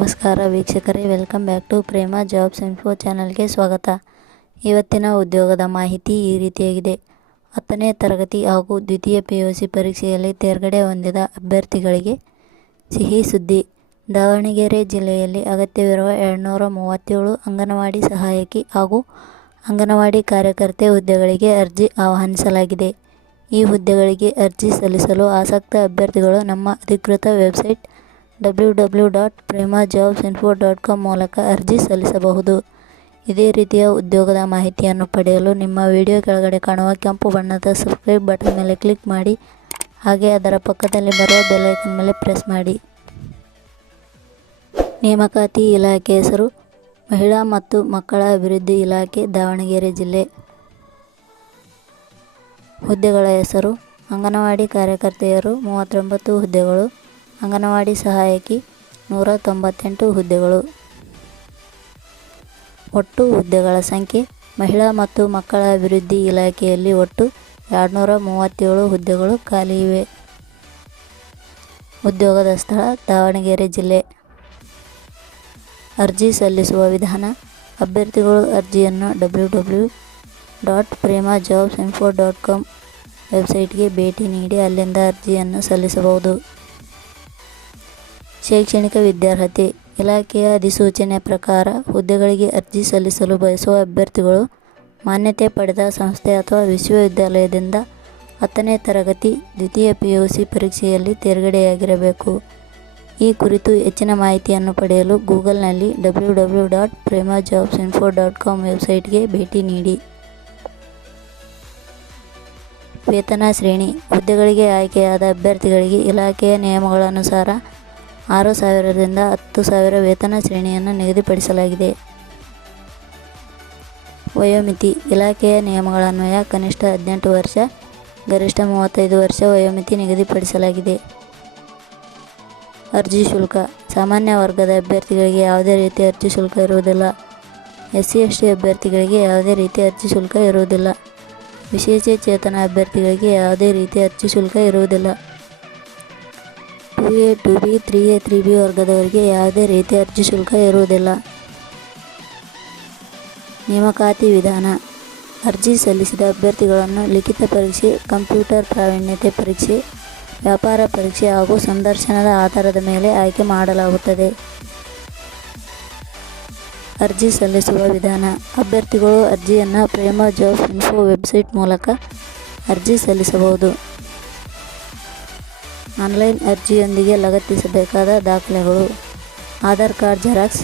ನಮಸ್ಕಾರ ವೀಕ್ಷಕರೇ, welcome back to Prema jobs info ಚಾನಲ್ಗೆ ಸ್ವಾಗತ. ಇವತ್ತಿನ ಉದ್ಯೋಗದ ಮಾಹಿತಿ ಈ ರೀತಿಯಾಗಿದೆ. 10ನೇ ತರಗತಿ ಹಾಗೂ ದ್ವಿತೀಯ PUC ಪರೀಕ್ಷೆಯಲ್ಲಿ ತೇರ್ಗಡೆ ಹೊಂದಿದ ಅಭ್ಯರ್ಥಿಗಳಿಗೆ ಸಿಹಿ ಸುದ್ದಿ. ದಾವಣಗೆರೆ ಜಿಲ್ಲೆಯಲ್ಲಿ ಅಗತ್ಯವಿರುವ 237 ಅಂಗನವಾಡಿ ಸಹಾಯಕಿ ಹಾಗೂ ಅಂಗನವಾಡಿ ಕಾರ್ಯಕರ್ತೆ ಹುದ್ದೆಗಳಿಗೆ ಅರ್ಜಿ ಆಹ್ವಾನಿಸಲಾಗಿದೆ. ಈ ಹುದ್ದೆಗಳಿಗೆ ಅರ್ಜಿ ಸಲ್ಲಿಸಲು ಆಸಕ್ತ ಅಭ್ಯರ್ಥಿಗಳು ನಮ್ಮ ಅಧಿಕೃತ ವೆಬ್ಸೈಟ್ www.premajobsinfo.com ಮೂಲಕ ಅರ್ಜಿ ಸಲ್ಲಿಸಬಹುದು. ಇದೇ ರೀತಿಯ ಉದ್ಯೋಗದ ಮಾಹಿತಿಯನ್ನು ಪಡೆಯಲು ನಿಮ್ಮ ವಿಡಿಯೋ ಕೆಳಗಡೆ ಕಾಣುವ ಕೆಂಪು ಬಣ್ಣದ ಸಬ್ಸ್ಕ್ರೈಬ್ ಬಟನ್ ಮೇಲೆ ಕ್ಲಿಕ್ ಮಾಡಿ, ಹಾಗೆ ಅದರ ಪಕ್ಕದಲ್ಲಿ ಬರುವ ಬೆಲ್ ಐಕಾನ್ ಮೇಲೆ ಪ್ರೆಸ್ ಮಾಡಿ. ನೇಮಕಾತಿ ಇಲಾಖೆ ಹೆಸರು ಮಹಿಳಾ ಮತ್ತು ಮಕ್ಕಳ ಅಭಿವೃದ್ಧಿ ಇಲಾಖೆ, ದಾವಣಗೆರೆ ಜಿಲ್ಲೆ. ಹುದ್ದೆಗಳ ಹೆಸರು ಅಂಗನವಾಡಿ ಕಾರ್ಯಕರ್ತೆಯರು 39 ಹುದ್ದೆಗಳು, ಅಂಗನವಾಡಿ ಸಹಾಯಕಿ 198 ಹುದ್ದೆಗಳು. ಒಟ್ಟು ಹುದ್ದೆಗಳ ಸಂಖ್ಯೆ ಮಹಿಳಾ ಮತ್ತು ಮಕ್ಕಳ ಅಭಿವೃದ್ಧಿ ಇಲಾಖೆಯಲ್ಲಿ ಒಟ್ಟು 237 ಹುದ್ದೆಗಳು ಖಾಲಿ ಇವೆ. ಉದ್ಯೋಗದ ಸ್ಥಳ ದಾವಣಗೆರೆ ಜಿಲ್ಲೆ. ಅರ್ಜಿ ಸಲ್ಲಿಸುವ ವಿಧಾನ: ಅಭ್ಯರ್ಥಿಗಳು ಅರ್ಜಿಯನ್ನು www.premajobsinfo.com ವೆಬ್ಸೈಟ್ಗೆ ಭೇಟಿ ನೀಡಿ ಅಲ್ಲಿಂದ ಅರ್ಜಿಯನ್ನು ಸಲ್ಲಿಸಬಹುದು. ಶೈಕ್ಷಣಿಕ ವಿದ್ಯಾರ್ಹತೆ: ಇಲಾಖೆಯ ಅಧಿಸೂಚನೆ ಪ್ರಕಾರ ಹುದ್ದೆಗಳಿಗೆ ಅರ್ಜಿ ಸಲ್ಲಿಸಲು ಬಯಸುವ ಅಭ್ಯರ್ಥಿಗಳು ಮಾನ್ಯತೆ ಪಡೆದ ಸಂಸ್ಥೆ ಅಥವಾ ವಿಶ್ವವಿದ್ಯಾಲಯದಿಂದ 10ನೇ ತರಗತಿ ದ್ವಿತೀಯ PUC ಪರೀಕ್ಷೆಯಲ್ಲಿ ತೇರ್ಗಡೆಯಾಗಿರಬೇಕು. ಈ ಕುರಿತು ಹೆಚ್ಚಿನ ಮಾಹಿತಿಯನ್ನು ಪಡೆಯಲು ಗೂಗಲ್ನಲ್ಲಿ www.premajobsinfo.com ವೆಬ್ಸೈಟ್ಗೆ ಭೇಟಿ ನೀಡಿ. ವೇತನ ಶ್ರೇಣಿ: ಹುದ್ದೆಗಳಿಗೆ ಆಯ್ಕೆಯಾದ ಅಭ್ಯರ್ಥಿಗಳಿಗೆ ಇಲಾಖೆಯ ನಿಯಮಗಳನುಸಾರ 6,000 ರಿಂದ 10,000 ವೇತನ ಶ್ರೇಣಿಯನ್ನು ನಿಗದಿಪಡಿಸಲಾಗಿದೆ. ವಯೋಮಿತಿ: ಇಲಾಖೆಯ ನಿಯಮಗಳನ್ವಯ ಕನಿಷ್ಠ 18 ವರ್ಷ, ಗರಿಷ್ಠ 35 ವರ್ಷ ವಯೋಮಿತಿ ನಿಗದಿಪಡಿಸಲಾಗಿದೆ. ಅರ್ಜಿ ಶುಲ್ಕ: ಸಾಮಾನ್ಯ ವರ್ಗದ ಅಭ್ಯರ್ಥಿಗಳಿಗೆ ಯಾವುದೇ ರೀತಿಯ ಅರ್ಜಿ ಶುಲ್ಕ ಇರುವುದಿಲ್ಲ. SC/ST ಅಭ್ಯರ್ಥಿಗಳಿಗೆ ಯಾವುದೇ ರೀತಿಯ ಅರ್ಜಿ ಶುಲ್ಕ ಇರುವುದಿಲ್ಲ. ವಿಶೇಷಚೇತನ ಅಭ್ಯರ್ಥಿಗಳಿಗೆ ಯಾವುದೇ ರೀತಿಯ ಅರ್ಜಿ ಶುಲ್ಕ ಇರುವುದಿಲ್ಲ. 2A, 2B, 3A, 3B ವರ್ಗದವರಿಗೆ ಯಾವುದೇ ರೀತಿಯ ಅರ್ಜಿ ಶುಲ್ಕ ಇರುವುದಿಲ್ಲ. ನೇಮಕಾತಿ ವಿಧಾನ: ಅರ್ಜಿ ಸಲ್ಲಿಸಿದ ಅಭ್ಯರ್ಥಿಗಳನ್ನು ಲಿಖಿತ ಪರೀಕ್ಷೆ, ಕಂಪ್ಯೂಟರ್ ಪ್ರಾವೀಣ್ಯತೆ ಪರೀಕ್ಷೆ, ವ್ಯಾಪಾರ ಪರೀಕ್ಷೆ ಹಾಗೂ ಸಂದರ್ಶನದ ಆಧಾರದ ಮೇಲೆ ಆಯ್ಕೆ ಮಾಡಲಾಗುತ್ತದೆ. ಅರ್ಜಿ ಸಲ್ಲಿಸುವ ವಿಧಾನ: ಅಭ್ಯರ್ಥಿಗಳು ಅರ್ಜಿಯನ್ನು ಪ್ರೇಮ ಜಾಬ್ಸ್ ಇನ್ಫೋ ವೆಬ್ಸೈಟ್ ಮೂಲಕ ಅರ್ಜಿ ಸಲ್ಲಿಸಬಹುದು. ಆನ್ಲೈನ್ ಅರ್ಜಿಯೊಂದಿಗೆ ಲಗತ್ತಿಸಬೇಕಾದ ದಾಖಲೆಗಳು: ಆಧಾರ್ ಕಾರ್ಡ್ ಜೆರಾಕ್ಸ್,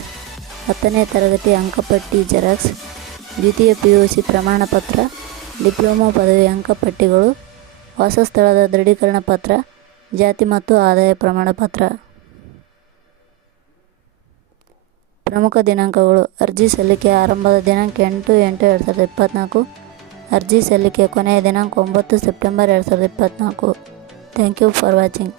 10ನೇ ತರಗತಿ ಅಂಕಪಟ್ಟಿ ಜೆರಾಕ್ಸ್, ದ್ವಿತೀಯ PUC ಪ್ರಮಾಣ ಪತ್ರ, ಡಿಪ್ಲೊಮಾ ಪದವಿ ಅಂಕಪಟ್ಟಿಗಳು, ವಾಸಸ್ಥಳದ ದೃಢೀಕರಣ ಪತ್ರ, ಜಾತಿ ಮತ್ತು ಆದಾಯ ಪ್ರಮಾಣ ಪತ್ರ. ಪ್ರಮುಖ ದಿನಾಂಕಗಳು: ಅರ್ಜಿ ಸಲ್ಲಿಕೆ ಆರಂಭದ ದಿನಾಂಕ 8/8/2024. ಅರ್ಜಿ ಸಲ್ಲಿಕೆ ಕೊನೆಯ ದಿನಾಂಕ 9 September 2024. Thank you for watching.